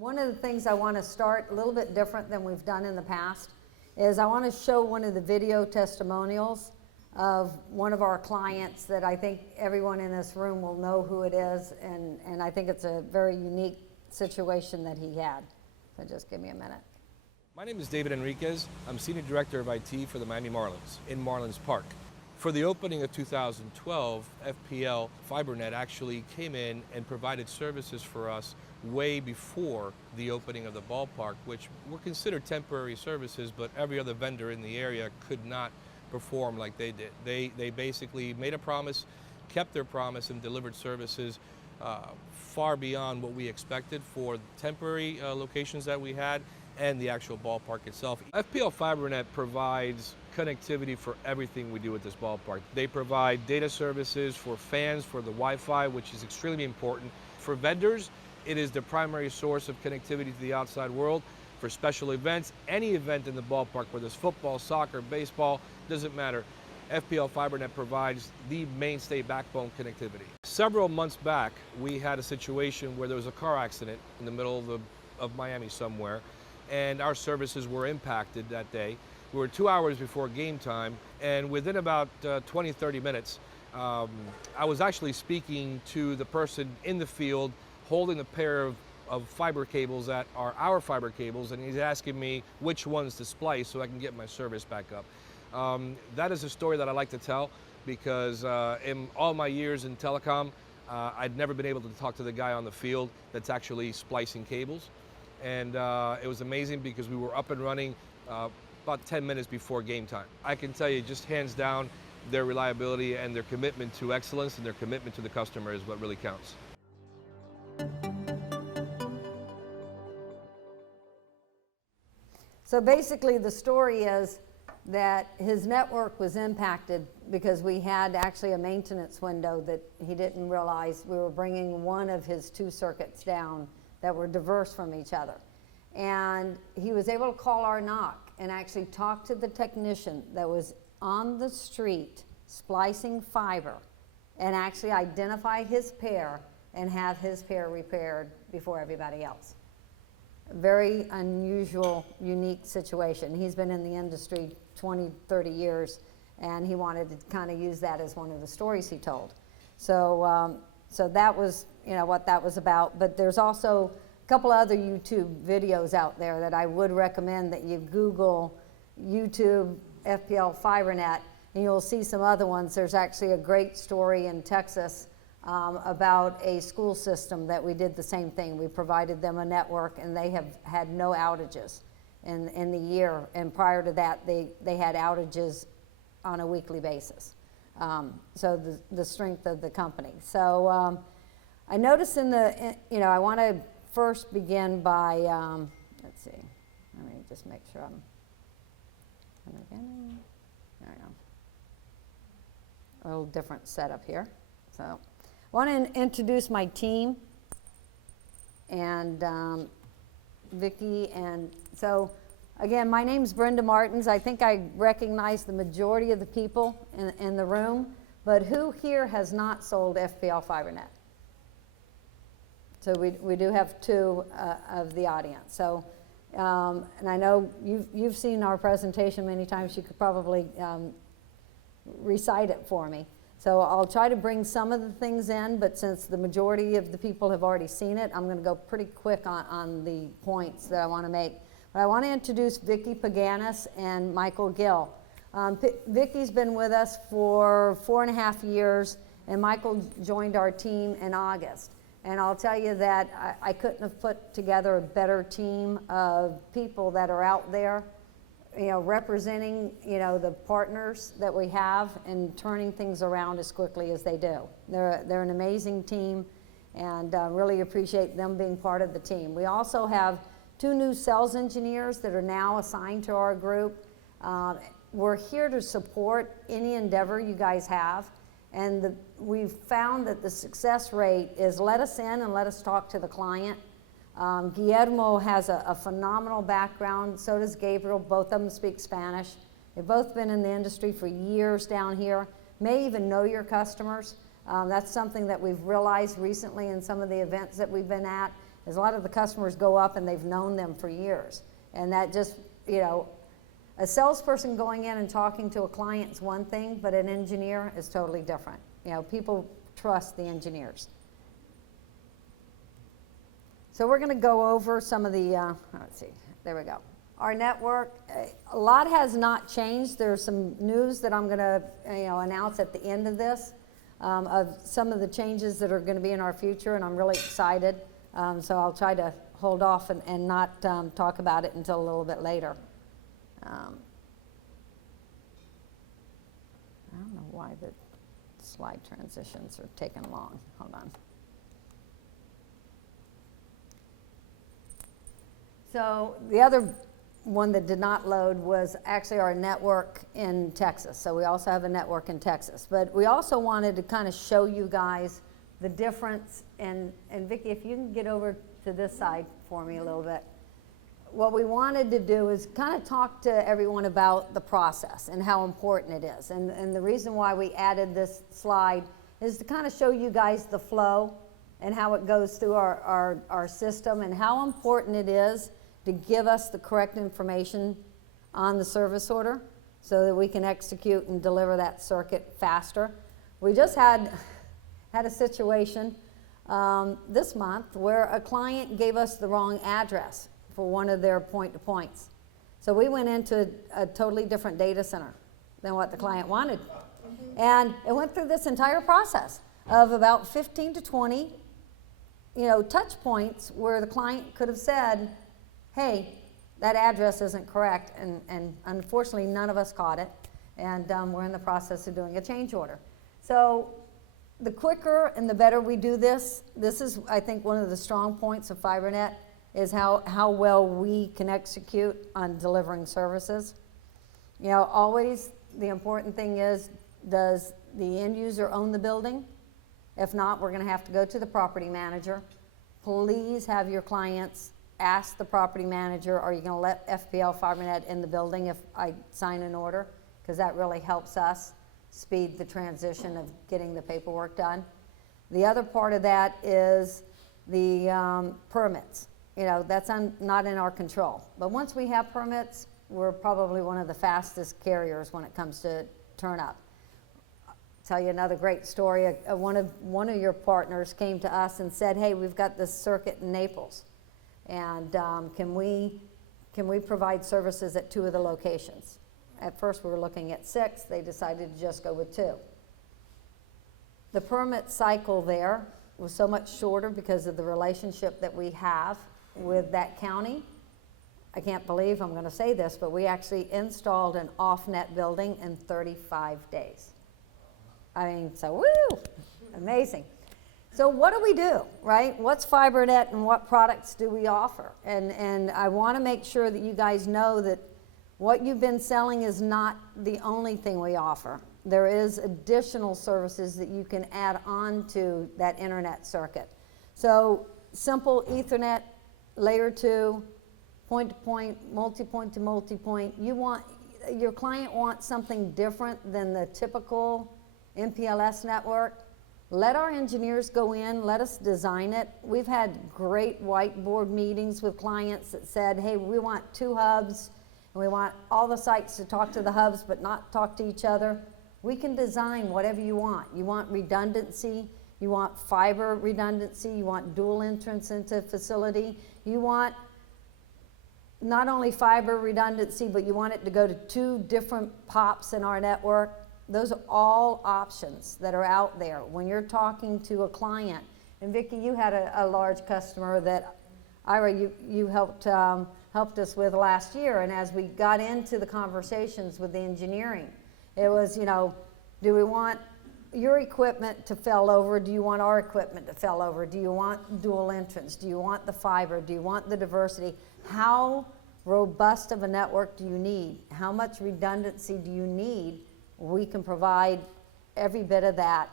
One of the things I want to start a little bit different than we've done in the past is I want to show one of the video testimonials of one of our clients that I think everyone in this room will know who it is, and I think it's a very unique situation that he had. So just give me a minute. My name is David Enriquez. I'm Senior Director of IT for the Miami Marlins in Marlins Park. For the opening of 2012, FPL FiberNet actually came in and provided services for us way before the opening of the ballpark, which were considered temporary services, but every other vendor in the area could not perform like they did. They basically made a promise, kept their promise, and delivered services far beyond what we expected for temporary locations that we had and the actual ballpark itself. FPL FiberNet provides connectivity for everything we do at this ballpark. They provide data services for fans, for the Wi-Fi, which is extremely important. For vendors, it is the primary source of connectivity to the outside world. For special events, any event in the ballpark, whether it's football, soccer, baseball, doesn't matter. FPL FiberNet provides the mainstay backbone connectivity. Several months back, we had a situation where there was a car accident in the middle of Miami somewhere, and our services were impacted that day. We were 2 hours before game time, and within about 20-30 minutes, I was actually speaking to the person in the field holding a pair of fiber cables that are our fiber cables, and he's asking me which ones to splice so I can get my service back up. That is a story that I like to tell because in all my years in telecom, I'd never been able to talk to the guy on the field that's actually splicing cables. And it was amazing because we were up and running about 10 minutes before game time. I can tell you just hands down, their reliability and their commitment to excellence and their commitment to the customer is what really counts. So basically the story is that his network was impacted because we had actually a maintenance window that he didn't realize we were bringing one of his 2 circuits down that were diverse from each other. And he was able to call our NOC and actually talk to the technician that was on the street splicing fiber and actually identify his pair and have his pair repaired before everybody else. Very unusual, unique situation. He's been in the industry 20, 30 years, and he wanted to kind of use that as one of the stories he told. So, so that was, you know, what that was about. But there's also a couple other YouTube videos out there that I would recommend that you Google YouTube FPL FiberNet, and you'll see some other ones. There's actually a great story in Texas about a school system that we did the same thing. We provided them a network, and they have had no outages in the year. And prior to that, they had outages on a weekly basis. So the strength of the company. So I noticed you know, I want to first begin by, let's see, let me just make sure I'm beginning. There we go. A little different setup here. So I want to introduce my team and Vicki. And so again, my name's Brenda Martens. I think I recognize the majority of the people in the room, but who here has not sold FPL FiberNet? So we do have 2 of the audience. So, and I know you've seen our presentation many times. You could probably recite it for me. So I'll try to bring some of the things in, but since the majority of the people have already seen it, I'm going to go pretty quick on the points that I want to make. But I want to introduce Vicki Paganis and Michael Gill. Vicki's been with us for 4.5 years, and Michael joined our team in August. And I'll tell you that I couldn't have put together a better team of people that are out there, you know, representing, you know, the partners that we have and turning things around as quickly as they do. They're an amazing team, and really appreciate them being part of the team. We also have 2 new sales engineers that are now assigned to our group. We're here to support any endeavor you guys have, and we've found that the success rate is let us in and let us talk to the client. Guillermo has a phenomenal background, so does Gabriel. Both of them speak Spanish. They've both been in the industry for years down here, may even know your customers. That's something that we've realized recently in some of the events that we've been at, is a lot of the customers go up and they've known them for years. And that just, a salesperson going in and talking to a client is one thing, but an engineer is totally different. People trust the engineers. So we're going to go over some of the, let's see, there we go. Our network, a lot has not changed. There's some news that I'm going to announce at the end of this of some of the changes that are going to be in our future, and I'm really excited. So I'll try to hold off and not talk about it until a little bit later. I don't know why the slide transitions are taking long. Hold on. So the other one that did not load was actually our network in Texas. So we also have a network in Texas. But we also wanted to kind of show you guys the difference. And Vicki, if you can get over to this side for me a little bit. What we wanted to do is kind of talk to everyone about the process and how important it is. And the reason why we added this slide is to kind of show you guys the flow and how it goes through our system and how important it is to give us the correct information on the service order so that we can execute and deliver that circuit faster. We just had a situation this month where a client gave us the wrong address for one of their point-to-points. So we went into a totally different data center than what the client wanted. And it went through this entire process of about 15 to 20 touch points where the client could have said, hey, that address isn't correct, and unfortunately none of us caught it, and we're in the process of doing a change order. So the quicker and the better we do this is, I think, one of the strong points of FiberNet is how well we can execute on delivering services. Always the important thing is, does the end user own the building? If not, we're going to have to go to the property manager. Please have your clients ask the property manager, are you going to let FPL FiberNet in the building if I sign an order? Because that really helps us speed the transition of getting the paperwork done. The other part of that is the permits. That's not in our control. But once we have permits, we're probably one of the fastest carriers when it comes to turn up. I'll tell you another great story. One of your partners came to us and said, hey, we've got this circuit in Naples. And can we provide services at 2 of the locations? At first we were looking at 6. They decided to just go with 2. The permit cycle there was so much shorter because of the relationship that we have with that county. I can't believe I'm going to say this, but we actually installed an off-net building in 35 days. So woo, amazing. So what do, right? What's FiberNet and what products do we offer? And I want to make sure that you guys know that what you've been selling is not the only thing we offer. There is additional services that you can add on to that internet circuit. So simple Ethernet, layer 2, point-to-point, multi-point to multi-point. Your client wants something different than the typical MPLS network. Let our engineers go in, let us design it. We've had great whiteboard meetings with clients that said, hey, we want 2 hubs, and we want all the sites to talk to the hubs but not talk to each other. We can design whatever you want. You want redundancy, you want fiber redundancy, you want dual entrance into facility, you want not only fiber redundancy, but you want it to go to 2 different POPs in our network. Those are all options that are out there when you're talking to a client. And Vicki, you had a large customer that Ira, you helped us with last year. And as we got into the conversations with the engineering, it was, do we want your equipment to fail over? Do you want our equipment to fail over? Do you want dual entrance? Do you want the fiber? Do you want the diversity? How robust of a network do you need? How much redundancy do you need? We can provide every bit of that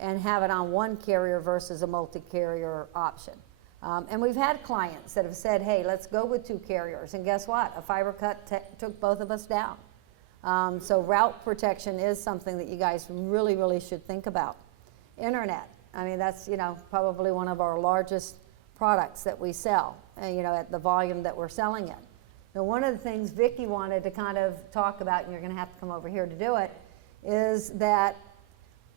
and have it on one carrier versus a multi-carrier option. And we've had clients that have said, hey, let's go with 2 carriers. And guess what? A fiber cut took both of us down. So route protection is something that you guys really, really should think about. Internet. I mean, that's, probably one of our largest products that we sell, at the volume that we're selling it. Now, one of the things Vicki wanted to kind of talk about, and you're going to have to come over here to do it, is that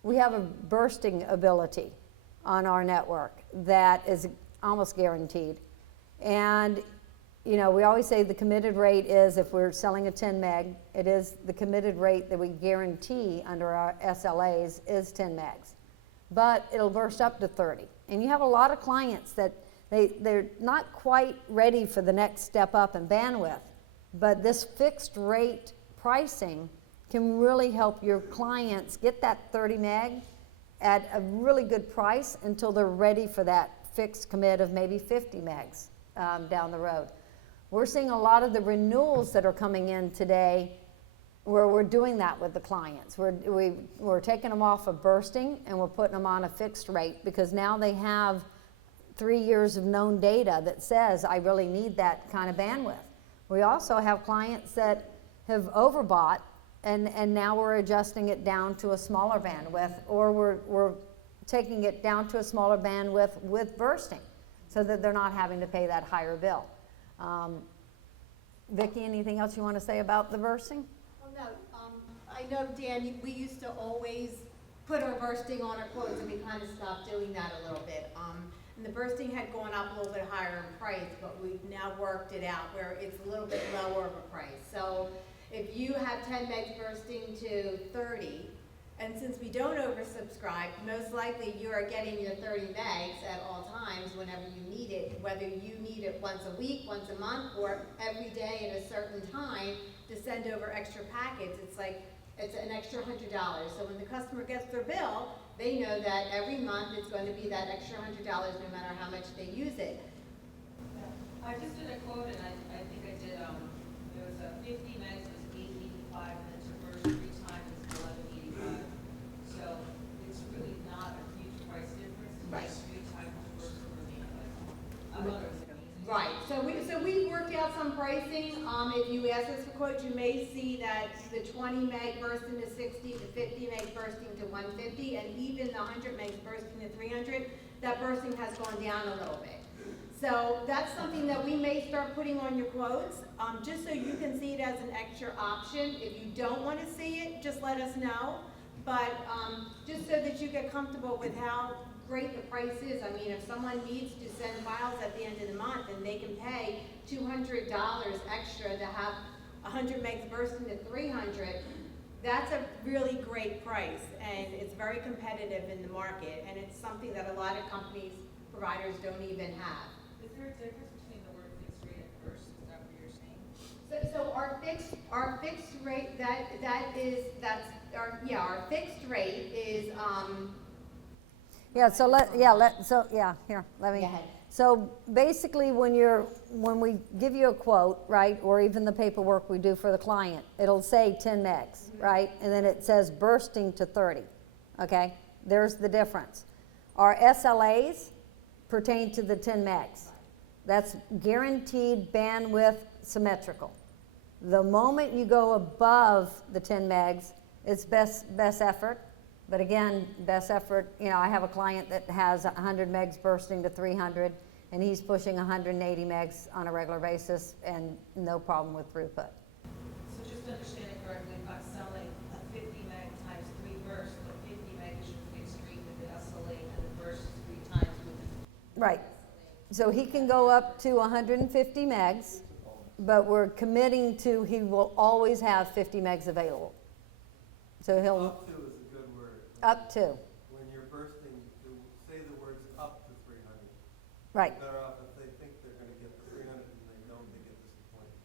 we have a bursting ability on our network that is almost guaranteed. And we always say the committed rate is, if we're selling a 10 meg, it is the committed rate that we guarantee under our SLAs is 10 megs. But it'll burst up to 30. And you have a lot of clients that they're not quite ready for the next step up in bandwidth, but this fixed rate pricing can really help your clients get that 30 meg at a really good price until they're ready for that fixed commit of maybe 50 megs down the road. We're seeing a lot of the renewals that are coming in today where we're doing that with the clients. We're taking them off of bursting and we're putting them on a fixed rate because now they have 3 years of known data that says, I really need that kind of bandwidth. We also have clients that have overbought and now we're adjusting it down to a smaller bandwidth, or we're taking it down to a smaller bandwidth with bursting so that they're not having to pay that higher bill. Vicki, anything else you want to say about the bursting? Well, no, I know, Dan, we used to always put our bursting on our quotes, and we kind of stopped doing that a little bit. And the bursting had gone up a little bit higher in price, but we've now worked it out where it's a little bit lower of a price. So if you have 10 megs bursting to 30, and since we don't oversubscribe, most likely you are getting your 30 megs at all times whenever you need it, whether you need it once a week, once a month, or every day at a certain time to send over extra packets. It's an extra $100. So when the customer gets their bill, they know that every month it's going to be that extra $100 no matter how much they use it. I just did a quote, and I think I did, it was 50 megs was $8.85, and then to burst 3 times is $11.85. So it's really not a huge price difference. Right. It's 3 times the burst over the other. I thought it was amazing. Right. So we worked out some pricing. If you ask us for quotes, you may see that the 20 meg bursting to 60, the 50 meg bursting to 150, and even the 100 megs bursting to 300. That bursting has gone down a little bit. So that's something that we may start putting on your quotes, just so you can see it as an extra option. If you don't want to see it, just let us know. But just so that you get comfortable with how great the price is. I mean, if someone needs to send files at the end of the month and they can pay $200 extra to have 100 megs bursting to 300, that's a really great price, and it's very competitive in the market, and it's something that a lot of companies, providers don't even have. Is there a difference between the word fixed rate and burst? Is that what you're saying? So our fixed rate, our fixed rate is, Yeah, so let me. Go ahead. So basically when we give you a quote, right, or even the paperwork we do for the client, it'll say 10 megs, right? And then it says bursting to 30, okay? There's the difference. Our SLAs pertain to the 10 megs. That's guaranteed bandwidth symmetrical. The moment you go above the 10 megs, it's best effort. But again, best effort, I have a client that has 100 megs bursting to 300, and he's pushing 180 megs on a regular basis, and no problem with throughput. So just to understand it correctly, if I'm selling a 50 meg times 3 bursts, the 50 meg is your fixed rate with the SLA, and the burst is 3 times with the Right. So he can go up to 150 megs, but we're committing to he will always have 50 megs available. So he'll... Up to is a good word. Up to. When you're bursting, to say the words up to 300. Right. Better off if they think they're going to get the 300 and they don't, they get disappointed.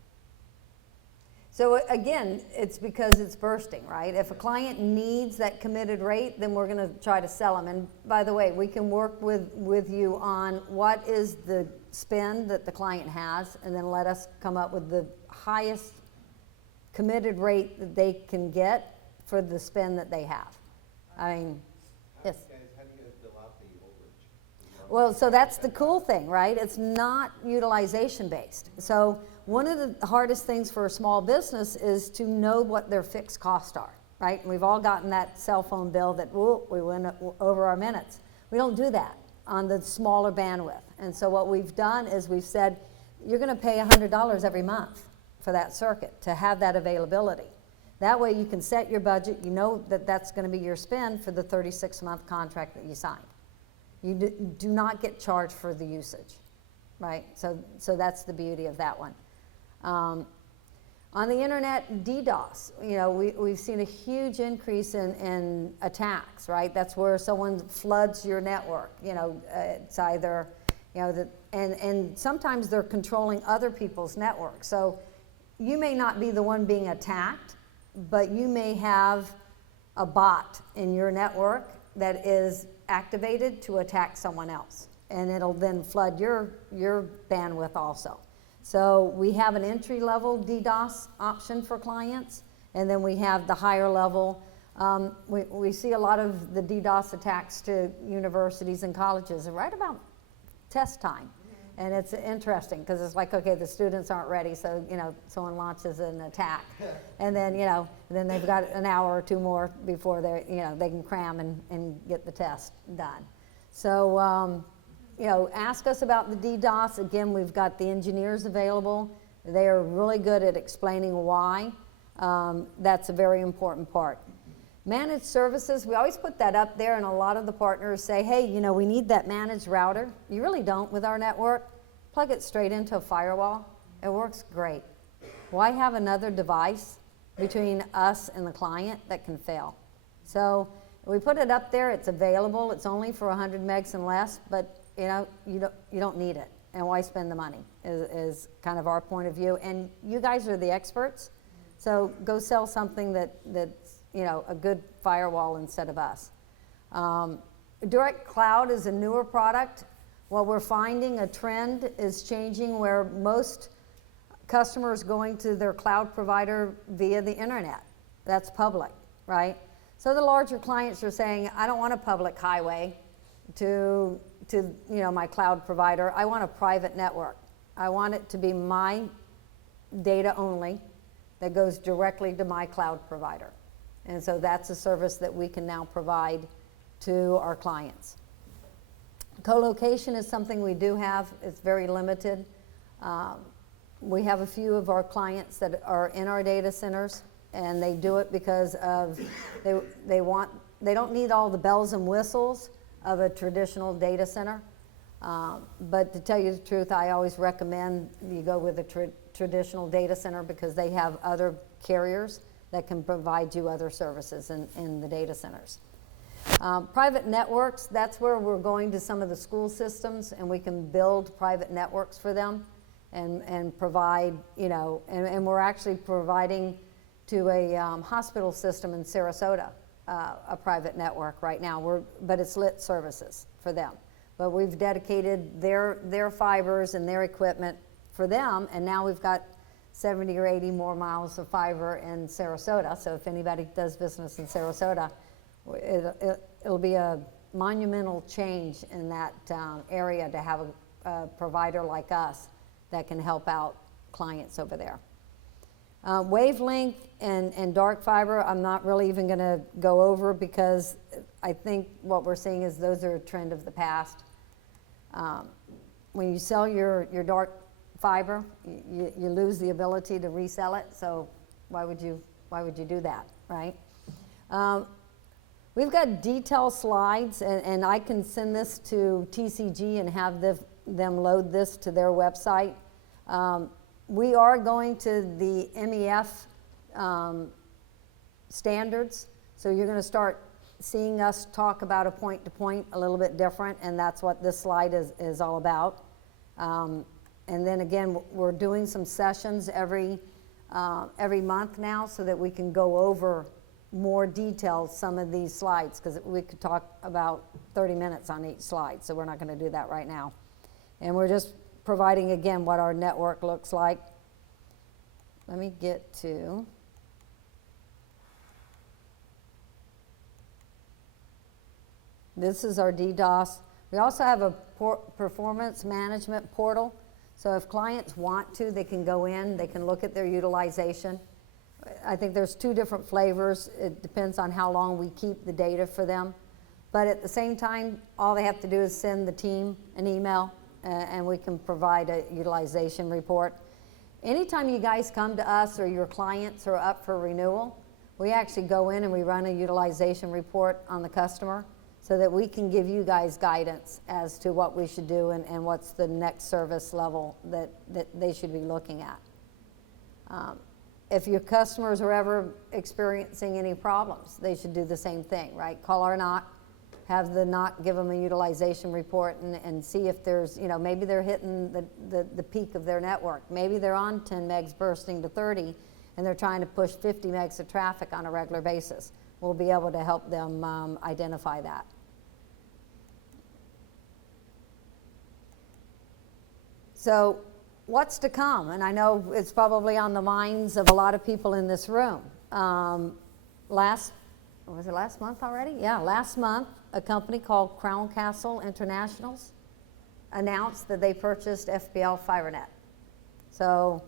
So again, it's because it's bursting, right? If a client needs that committed rate, then we're going to try to sell them. And by the way, we can work with you on what is the spend that the client has, and then let us come up with the highest committed rate that they can get for the spend that they have. I mean, yes. How do you guys bill out the overage? Well, so that's the cool thing, right? It's not utilization based. So one of the hardest things for a small business is to know what their fixed costs are, right? And we've all gotten that cell phone bill that, we went over our minutes. We don't do that. on the smaller bandwidth. And so what we've done is we've said, you're going to pay $100 every month for that circuit to have that availability. That way you can set your budget, you know that that's going to be your spend for the 36-month contract that you signed. You do not get charged for the usage, right? So that's the beauty of that one. On the internet, DDoS, you know, we've seen a huge increase in attacks, right? That's where someone floods your network. You know, it's either, you know, and sometimes they're controlling other people's networks. So you may not be the one being attacked, but you may have a bot in your network that is activated to attack someone else, and it'll then flood your bandwidth also. So we have an entry-level DDoS option for clients, and then we have the higher level. We see a lot of the DDoS attacks to universities and colleges right about test time. And it's interesting because it's like, okay, the students aren't ready, so, you know, someone launches an attack. And then, you know, then they've got an hour or two more before they, you know, they can cram and get the test done. So, you know, ask us about the DDoS. Again, we've got the engineers available. They are really good at explaining why. That's a very important part. Managed services, we always put that up there, and a lot of the partners say, hey, you know, we need that managed router. You really don't with our network. Plug it straight into a firewall. It works great. Why have another device between us and the client that can fail? So we put it up there. It's available. It's only for 100 megs and less, but you know, you don't need it. And why spend the money is kind of our point of view. And you guys are the experts, so go sell something that's, you know, a good firewall instead of us. Direct cloud is a newer product. What we're finding, a trend is changing where most customers going to their cloud provider via the internet. That's public, right? So the larger clients are saying, I don't want a public highway to you know, my cloud provider. I want a private network. I want it to be my data only that goes directly to my cloud provider. And so that's a service that we can now provide to our clients. Co-location is something we do have. It's very limited. We have a few of our clients that are in our data centers, and they do it because of they don't need all the bells and whistles of a traditional data center. But to tell you the truth, I always recommend you go with a traditional data center because they have other carriers that can provide you other services in the data centers. Private networks, that's where we're going to some of the school systems, and we can build private networks for them and provide, you know, and we're actually providing to a hospital system in Sarasota a private network right now, but it's lit services for them. But we've dedicated their fibers and their equipment for them, and now we've got 70 or 80 more miles of fiber in Sarasota. So if anybody does business in Sarasota, it'll be a monumental change in that area to have a provider like us that can help out clients over there. Wavelength and dark fiber, I'm not really even going to go over because I think what we're seeing is those are a trend of the past. When you sell your dark fiber, you lose the ability to resell it, so why would you do that, right? We've got detail slides, and I can send this to TCG and have them load this to their website. We are going to the MEF standards, so you're going to start seeing us talk about a point-to-point a little bit different, and that's what this slide is all about. And then again, we're doing some sessions every month now so that we can go over more details some of these slides, because we could talk about 30 minutes on each slide, so we're not going to do that right now. And we're just providing, again, what our network looks like. Let me get to... This is our DDoS. We also have a performance management portal. So if clients want to, they can go in, they can look at their utilization. I think there's two different flavors. It depends on how long we keep the data for them. But at the same time, all they have to do is send the team an email, and we can provide a utilization report. Anytime you guys come to us or your clients are up for renewal, we actually go in and we run a utilization report on the customer so that we can give you guys guidance as to what we should do and what's the next service level that they should be looking at. If your customers are ever experiencing any problems, they should do the same thing, right? Call our NOC, have the NOC give them a utilization report and see if there's, maybe they're hitting the peak of their network. Maybe they're on 10 megs bursting to 30 and they're trying to push 50 megs of traffic on a regular basis. We'll be able to help them identify that. So what's to come? And I know it's probably on the minds of a lot of people in this room. Was it last month already? Yeah, last month, a company called Crown Castle Internationals announced that they purchased FPL FiberNet. So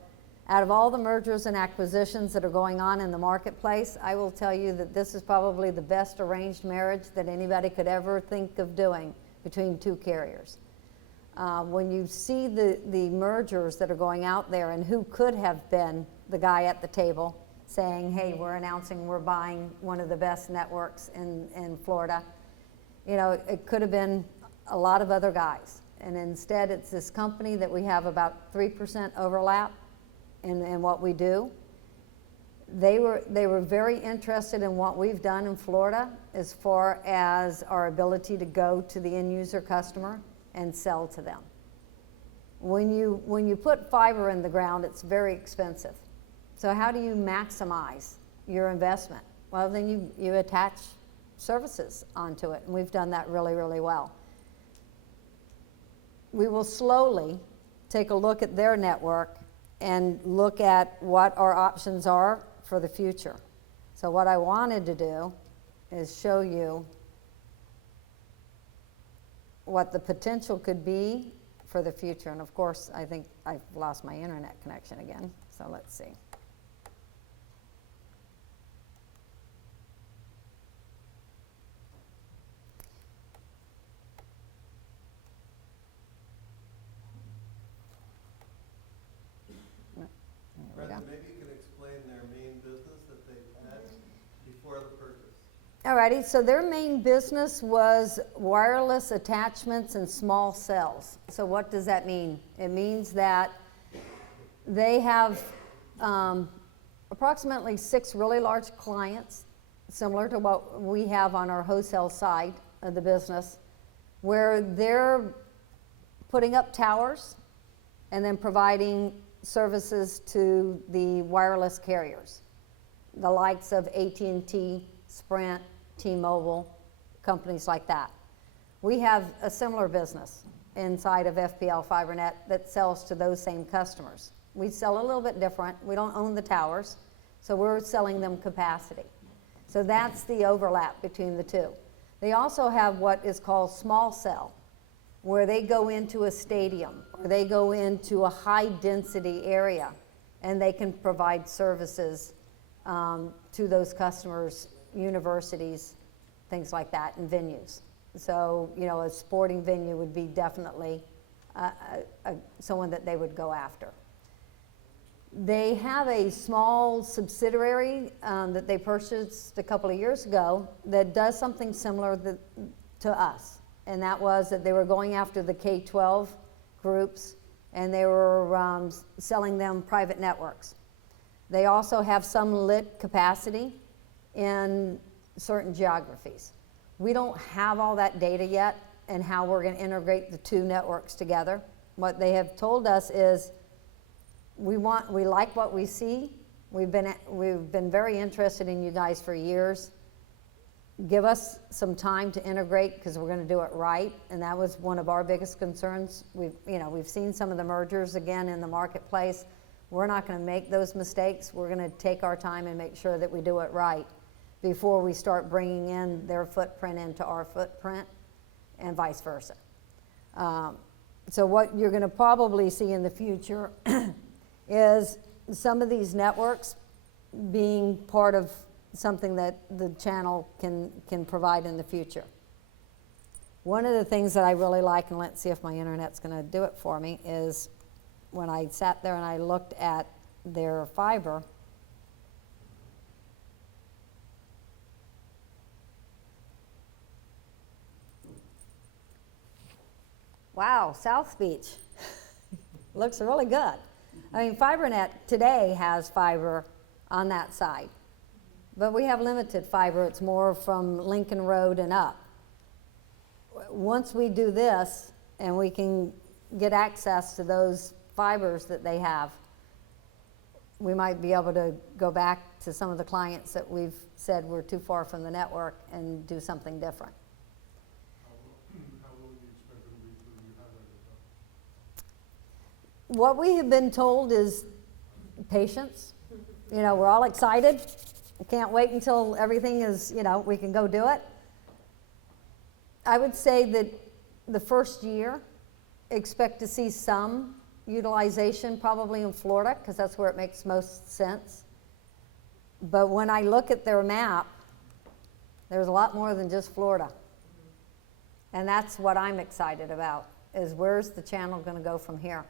out of all the mergers and acquisitions that are going on in the marketplace, I will tell you that this is probably the best arranged marriage that anybody could ever think of doing between two carriers. When you see the mergers that are going out there and who could have been the guy at the table saying, hey, we're announcing we're buying one of the best networks in Florida, it could have been a lot of other guys. And instead, it's this company that we have about 3% overlap in what we do. They were very interested in what we've done in Florida as far as our ability to go to the end user customer and sell to them. When you put fiber in the ground, it's very expensive. So how do you maximize your investment? Well, then you attach services onto it, and we've done that really, really well. We will slowly take a look at their network and look at what our options are for the future. So what I wanted to do is show you what the potential could be for the future. And of course, I think I've lost my internet connection again, so let's see. Brenda, maybe you can explain their main business that they've had before the purchase. Alrighty, so their main business was wireless attachments and small cells. So what does that mean? It means that they have approximately 6 really large clients, similar to what we have on our wholesale side of the business, where they're putting up towers and then providing services to the wireless carriers, the likes of AT&T, Sprint, T-Mobile, companies like that. We have a similar business inside of FPL FiberNet that sells to those same customers. We sell a little bit different. We don't own the towers, so we're selling them capacity. So that's the overlap between the two. They also have what is called small cell, where they go into a stadium or they go into a high density area and they can provide services to those customers, universities, things like that, and venues. So, a sporting venue would be definitely someone that they would go after. They have a small subsidiary that they purchased a couple of years ago that does something similar to us. And that was that they were going after the K-12 groups and they were selling them private networks. They also have some lit capacity in certain geographies. We don't have all that data yet and how we're going to integrate the two networks together. What they have told us is we like what we see. We've been very interested in you guys for years. Give us some time to integrate because we're going to do it right, and that was one of our biggest concerns. We've seen some of the mergers again in the marketplace. We're not going to make those mistakes. We're going to take our time and make sure that we do it right before we start bringing in their footprint into our footprint and vice versa. So what you're going to probably see in the future is some of these networks being part of something that the channel can provide in the future. One of the things that I really like, and let's see if my internet's gonna do it for me, is when I sat there and I looked at their fiber, wow, South Beach looks really good. I mean, FiberNet today has fiber on that side, but we have limited fiber. It's more from Lincoln Road and up. Once we do this and we can get access to those fibers that they have, we might be able to go back to some of the clients that we've said we're too far from the network and do something different. How long do you expect it'll be till you have that done? What we have been told is patience. You know, we're all excited. Can't wait until everything is, you know, we can go do it. I would say that the first year, expect to see some utilization probably in Florida, because that's where it makes most sense. But when I look at their map, there's a lot more than just Florida. And that's what I'm excited about, is where's the channel going to go from here?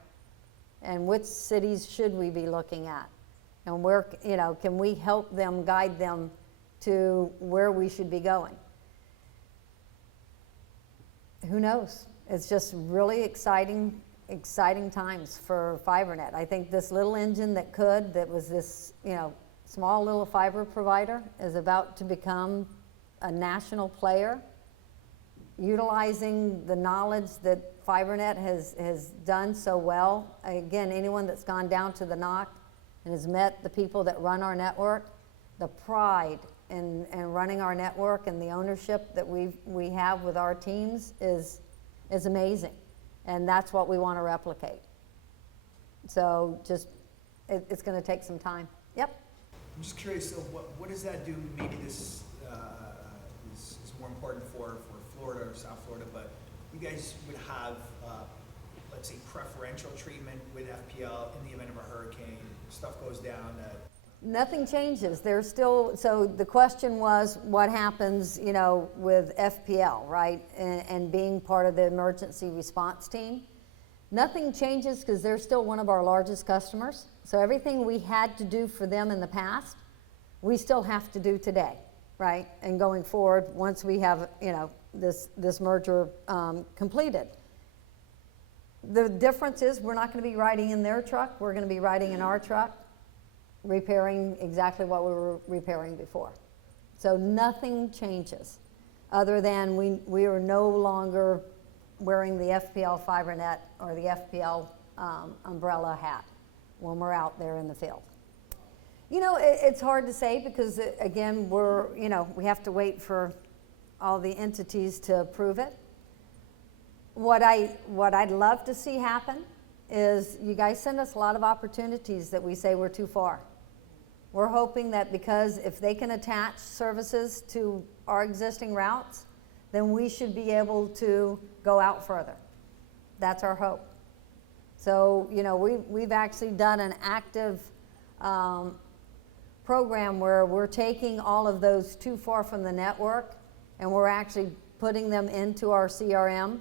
And which cities should we be looking at? And where, you know, can we help them, guide them to where we should be going? Who knows? It's just really exciting times for FiberNet. I think this little engine that was this, you know, small little fiber provider is about to become a national player, utilizing the knowledge that FiberNet has done so well. Again, anyone that's gone down to the NOC and has met the people that run our network, the pride in running our network and the ownership that we have with our teams is amazing. And that's what we want to replicate. So just, it's going to take some time. Yep. I'm just curious, so what does that do? Maybe this is more important for Florida or South Florida, but you guys would have, let's say, preferential treatment with FPL in the event of a hurricane, stuff goes down. Nothing changes. There's still, so the question was what happens, you know, with FPL, right? And being part of the emergency response team. Nothing changes because they're still one of our largest customers. So everything we had to do for them in the past, we still have to do today, right? And going forward, once we have, you know, this merger completed. The difference is we're not going to be riding in their truck. We're going to be riding in our truck, repairing exactly what we were repairing before. So nothing changes other than we are no longer wearing the FPL FiberNet or the FPL umbrella hat when we're out there in the field. You know, it's hard to say because, again, we have to wait for all the entities to approve it. What I'd love to see happen is you guys send us a lot of opportunities that we say we're too far. We're hoping that because if they can attach services to our existing routes, then we should be able to go out further. That's our hope. So, you know, we've actually done an active program where we're taking all of those too far from the network and we're actually putting them into our CRM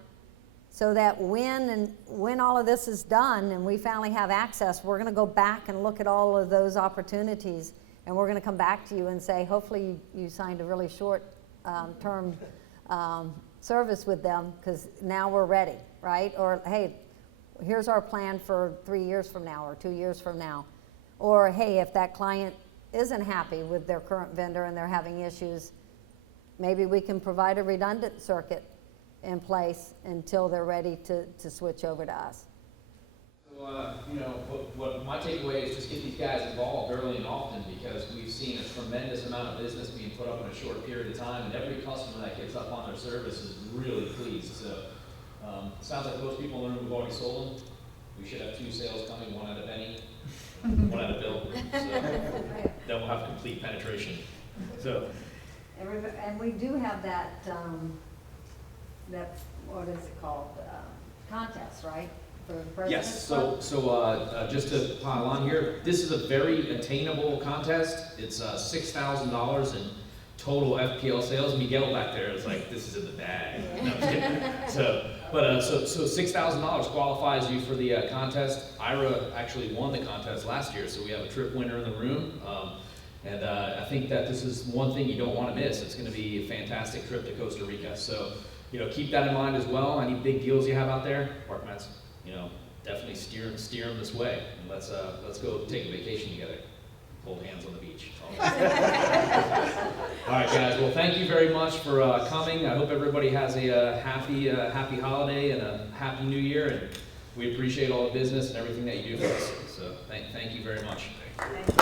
so that when all of this is done and we finally have access, we're going to go back and look at all of those opportunities and we're going to come back to you and say, hopefully you signed a really short term service with them because now we're ready, right? Or, hey, here's our plan for 3 years from now or 2 years from now. Or, hey, if that client isn't happy with their current vendor and they're having issues, maybe we can provide a redundant circuit in place until they're ready to switch over to us. So, you know, what my takeaway is just get these guys involved early and often because we've seen a tremendous amount of business being put up in a short period of time, and every customer that gets up on their service is really pleased. So, sounds like most people in the room have already sold them. We should have 2 sales coming, one out of Benny, one out of Bill. So then we'll have complete penetration. So. And we do have that what is it called, contest, right? For the President's Yes, Club? so just to pile on here, this is a very attainable contest. It's $6,000 in total FPL sales, Miguel back there is like, this is in the bag. No, I'm just kidding. So $6,000 qualifies you for the contest. Ira actually won the contest last year, so we have a trip winner in the room. And I think that this is one thing you don't want to miss. It's going to be a fantastic trip to Costa Rica. So, keep that in mind as well. Any big deals you have out there, Martens, definitely steer them this way. And let's go take a vacation together. Hold hands on the beach. All right, guys. Well, thank you very much for coming. I hope everybody has a happy holiday and a happy new year. And we appreciate all the business and everything that you do for us. So thank you very much. Thank you.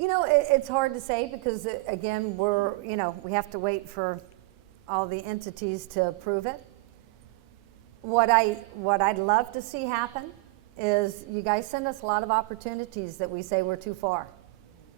You know, it's hard to say because, again, we have to wait for all the entities to approve it. What I'd love to see happen is you guys send us a lot of opportunities that we say we're too far.